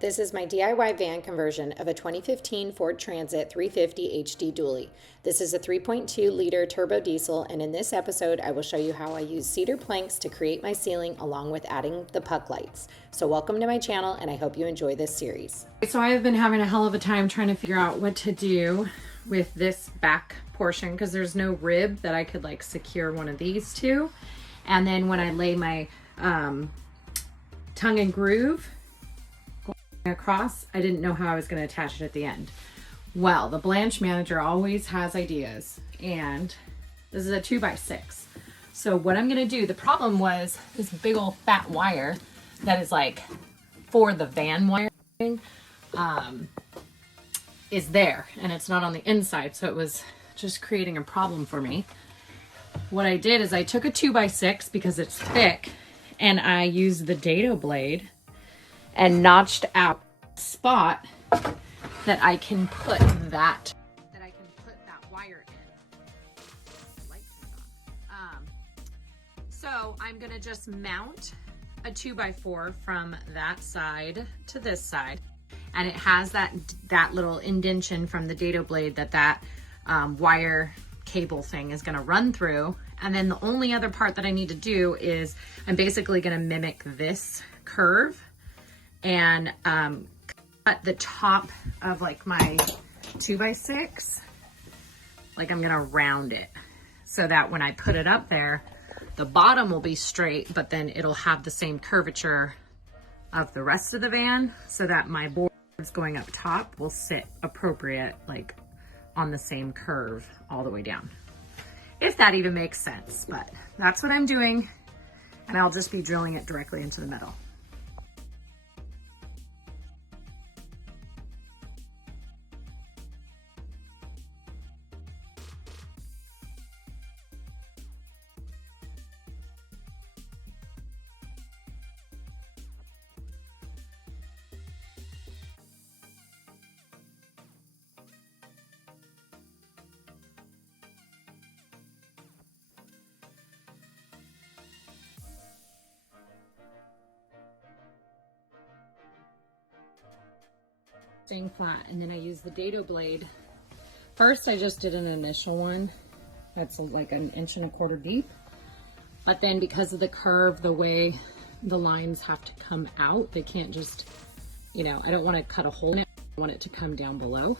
This is my DIY van conversion of a 2015 Ford Transit 350 HD dually. This is a 3.2 liter turbo diesel, and in this episode I will show you how I use cedar planks to create my ceiling along with adding the puck lights. So welcome to my channel, and I hope you enjoy this series. So I have been having a hell of a time trying to figure out what to do with this back portion because there's no rib that I could like secure one of these to. And then when I lay my tongue and groove across, I didn't know how I was going to attach it at the end. Well, the Blanche manager always has ideas, and this is a 2x6. So what I'm going to do, the problem was this big old fat wire that is like for the van wiring is there, and it's not on the inside, so it was just creating a problem for me. What I did is I took a 2x6 because it's thick, and I used the dado blade and notched out a spot that I can put that wire in. So I'm gonna just mount a 2x4 from that side to this side, and it has that little indention from the dado blade that wire cable thing is gonna run through. And then the only other part that I need to do is I'm basically gonna mimic this curve and cut the top of like my 2x6, like I'm gonna round it so that when I put it up there, the bottom will be straight, but then it'll have the same curvature of the rest of the van so that my boards going up top will sit appropriate, like on the same curve all the way down. If that even makes sense, but that's what I'm doing, and I'll just be drilling it directly into the metal. Staying flat, and then I use the dado blade. First I just did an initial one that's like 1.25 inches deep, but then because of the curve, the way the lines have to come out, they can't just, I don't want to cut a hole in it, I want it to come down below.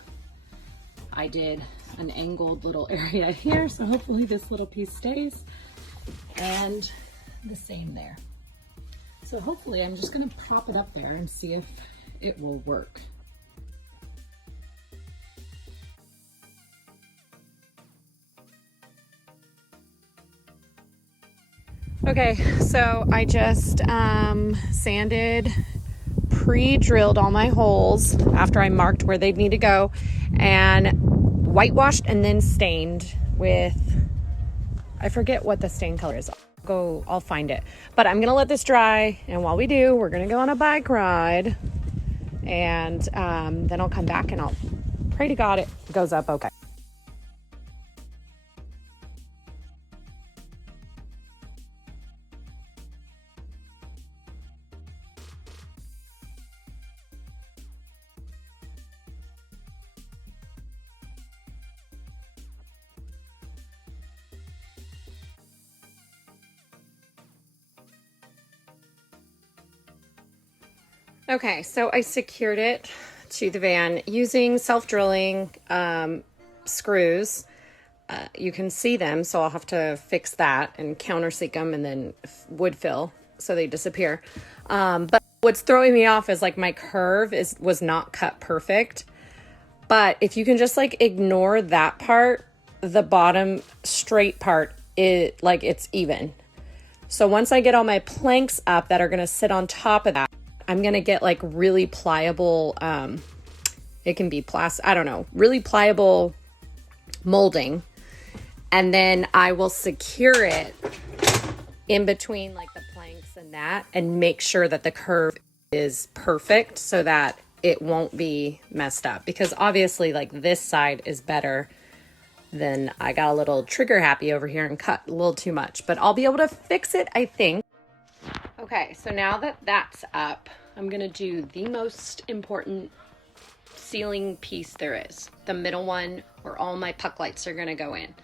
I did an angled little area here, so hopefully this little piece stays, and the same there. So hopefully I'm just going to prop it up there and see if it will work. Okay, so I just sanded, pre-drilled all my holes after I marked where they'd need to go, and whitewashed and then stained with, I forget what the stain color is. I'll find it. But I'm gonna let this dry, and while we do, we're gonna go on a bike ride, and then I'll come back and I'll pray to God it goes up okay. Okay, so I secured it to the van using self-drilling screws. You can see them, so I'll have to fix that and countersink them and then wood fill so they disappear. But what's throwing me off is like my curve was not cut perfect. But if you can just like ignore that part, the bottom straight part, it's even. So once I get all my planks up that are gonna sit on top of that, I'm gonna get like really pliable, it can be plastic, I don't know, really pliable molding. And then I will secure it in between like the planks and that, and make sure that the curve is perfect so that it won't be messed up. Because obviously like this side is better than, I got a little trigger happy over here and cut a little too much, but I'll be able to fix it, I think. Okay, so now that that's up, I'm gonna do the most important ceiling piece there is, the middle one where all my puck lights are gonna go in.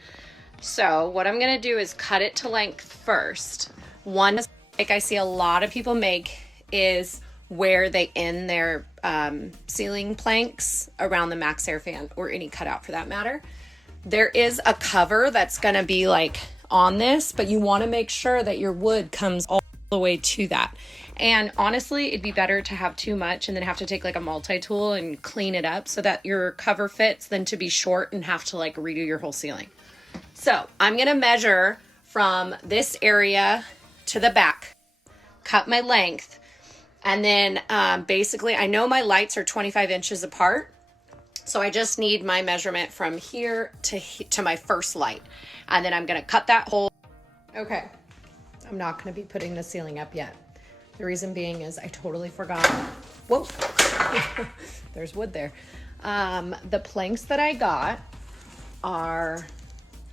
So what I'm gonna do is cut it to length first. One mistake I see a lot of people make is where they end their ceiling planks around the max air fan, or any cutout for that matter. There is a cover that's gonna be like on this, but you wanna make sure that your wood comes all the way to that. And honestly, it'd be better to have too much and then have to take like a multi-tool and clean it up so that your cover fits than to be short and have to like redo your whole ceiling. So I'm gonna measure from this area to the back, cut my length, and then basically I know my lights are 25 inches apart. So I just need my measurement from here to my first light. And then I'm gonna cut that hole. Okay, I'm not gonna be putting the ceiling up yet. The reason being is I totally forgot. Whoa, there's wood there. The planks that I got are,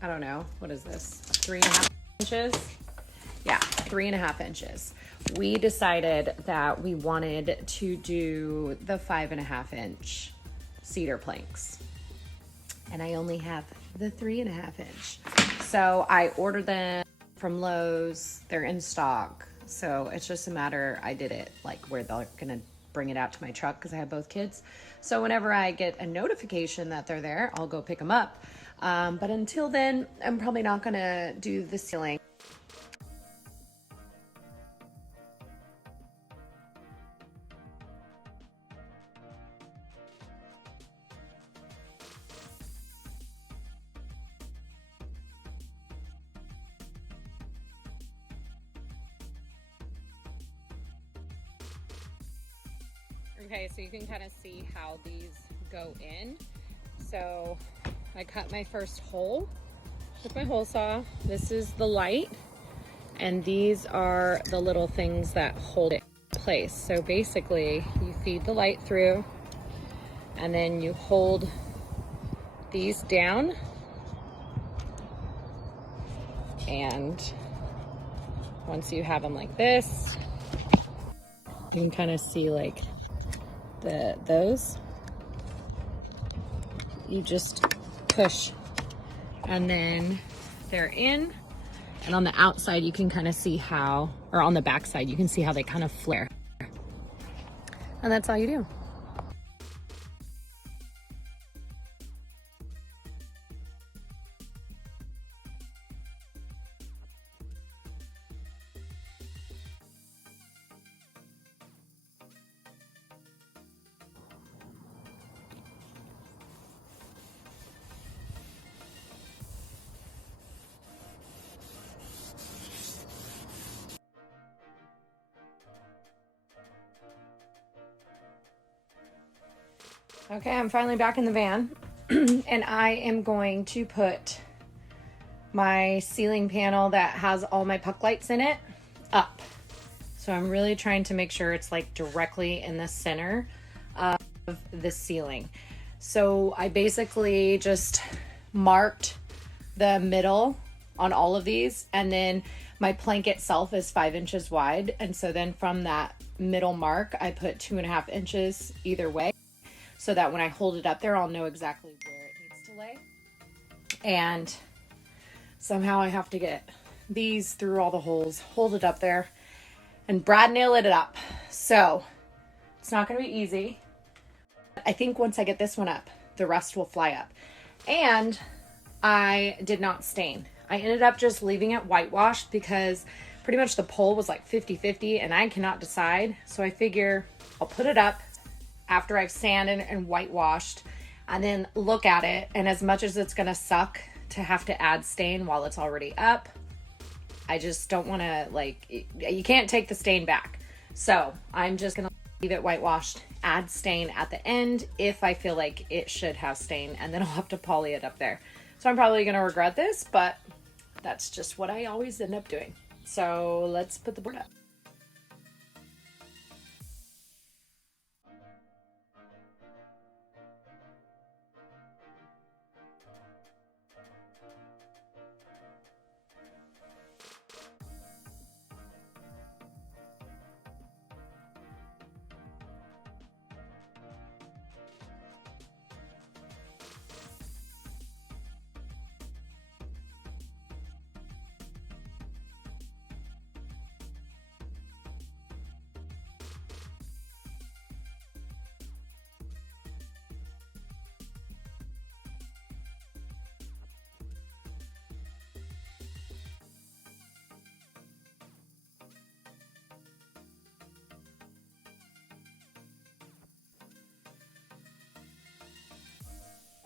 I don't know, what is this? 3.5 inches? Yeah, 3.5 inches. We decided that we wanted to do the 5.5 inch cedar planks. And I only have the 3.5 inch. So I ordered them from Lowe's. They're in stock. So it's just a matter, I did it like where they're gonna bring it out to my truck because I have both kids. So whenever I get a notification that they're there, I'll go pick them up. But until then, I'm probably not gonna do the ceiling. Okay, so you can kind of see how these go in. So I cut my first hole with my hole saw. This is the light, and these are the little things that hold it in place. So basically you feed the light through and then you hold these down, and once you have them like this, you can kind of see like those, you just push and then they're in. And on the outside you can kind of see how, or on the back side you can see how they kind of flare. And that's all you do. Okay, I'm finally back in the van and I am going to put my ceiling panel that has all my puck lights in it up. So I'm really trying to make sure it's like directly in the center of the ceiling. So I basically just marked the middle on all of these, and then my plank itself is 5 inches wide. And so then from that middle mark, I put 2.5 inches either way, so that when I hold it up there, I'll know exactly where it needs to lay. And somehow I have to get these through all the holes, hold it up there, and Brad nailed it up. So it's not gonna be easy. I think once I get this one up, the rest will fly up. And I did not stain. I ended up just leaving it whitewashed because pretty much the pole was like 50-50 and I cannot decide. So I figure I'll put it up after I've sanded and whitewashed, and then look at it. And as much as it's gonna suck to have to add stain while it's already up, I just don't wanna, like, you can't take the stain back. So I'm just gonna leave it whitewashed, add stain at the end if I feel like it should have stain, and then I'll have to poly it up there. So I'm probably gonna regret this, but that's just what I always end up doing. So let's put the board up.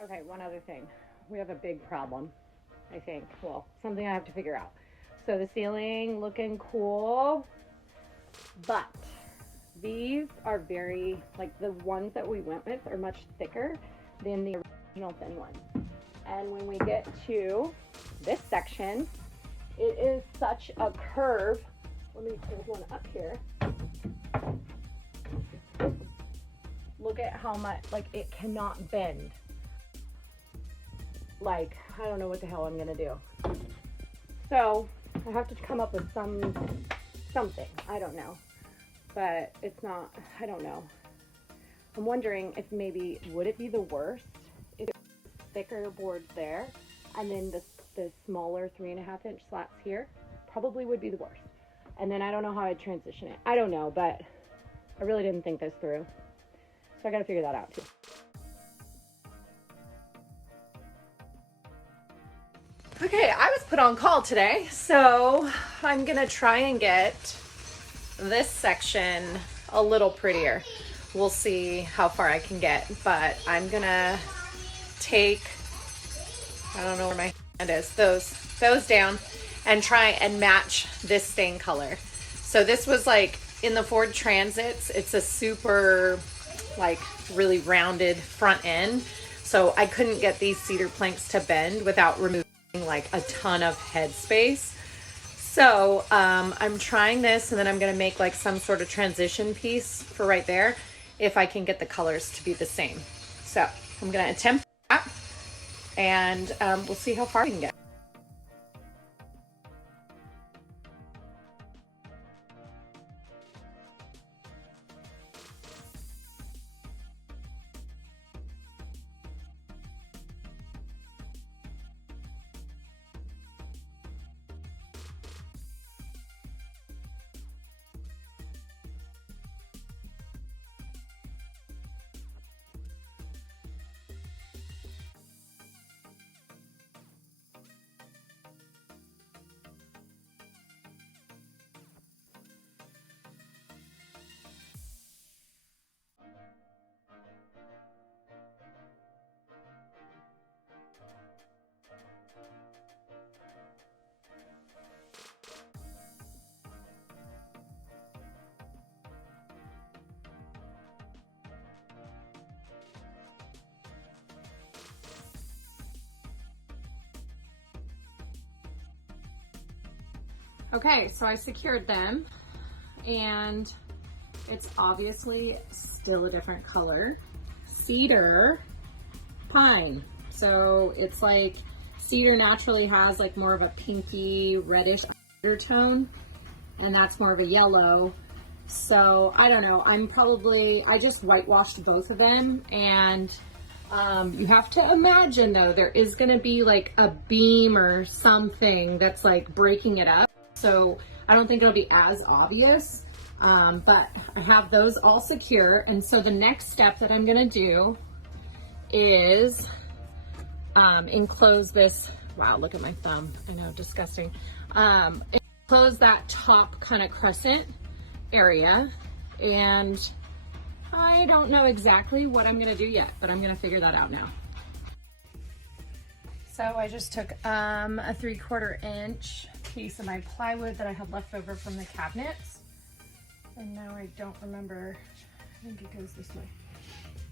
Okay, one other thing. We have a big problem, I think. Well, something I have to figure out. So the ceiling looking cool, but these are very, like the ones that we went with are much thicker than the original thin ones. And when we get to this section, it is such a curve. Let me hold one up here. Look at how much, like it cannot bend. Like, I don't know what the hell I'm gonna do. So I have to come up with something, I don't know. But it's not, I don't know. I'm wondering if maybe, would it be the worst if it was thicker boards there and then the smaller 3.5-inch slats here? Probably would be the worst. And then I don't know how I'd transition it. I don't know, but I really didn't think this through. So I gotta figure that out too. Okay, I was put on call today, so I'm gonna try and get this section a little prettier. We'll see how far I can get, but I'm gonna take, I don't know where my hand is, those down and try and match this stain color. So this was like in the Ford Transits, it's a super like really rounded front end. So I couldn't get these cedar planks to bend without removing like a ton of headspace. So I'm trying this, and then I'm gonna make like some sort of transition piece for right there if I can get the colors to be the same. So I'm gonna attempt that, and we'll see how far we can get. Okay, so I secured them, and it's obviously still a different color. Cedar, pine. So it's like cedar naturally has like more of a pinky reddish undertone, and that's more of a yellow. So I don't know, I just whitewashed both of them, and you have to imagine though, there is gonna be like a beam or something that's like breaking it up. So I don't think it'll be as obvious, but I have those all secure. And so the next step that I'm gonna do is enclose this, wow, look at my thumb, I know, disgusting. Enclose that top kind of crescent area, and I don't know exactly what I'm gonna do yet, but I'm gonna figure that out now. So I just took a 3/4 inch piece of my plywood that I had left over from the cabinets, and now I don't remember, I think it goes this way.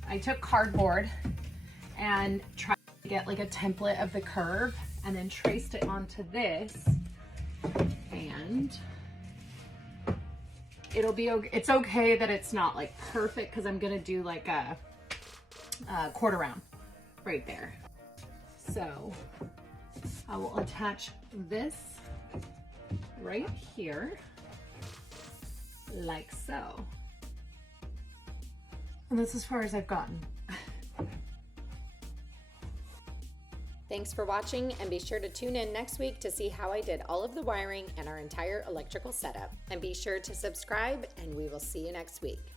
I took cardboard and tried to get like a template of the curve, and then traced it onto this, and it's okay that it's not like perfect, because I'm gonna do like a quarter round right there. So I will attach this right here, like so. And that's as far as I've gotten. Thanks for watching, and be sure to tune in next week to see how I did all of the wiring and our entire electrical setup. And be sure to subscribe, and we will see you next week.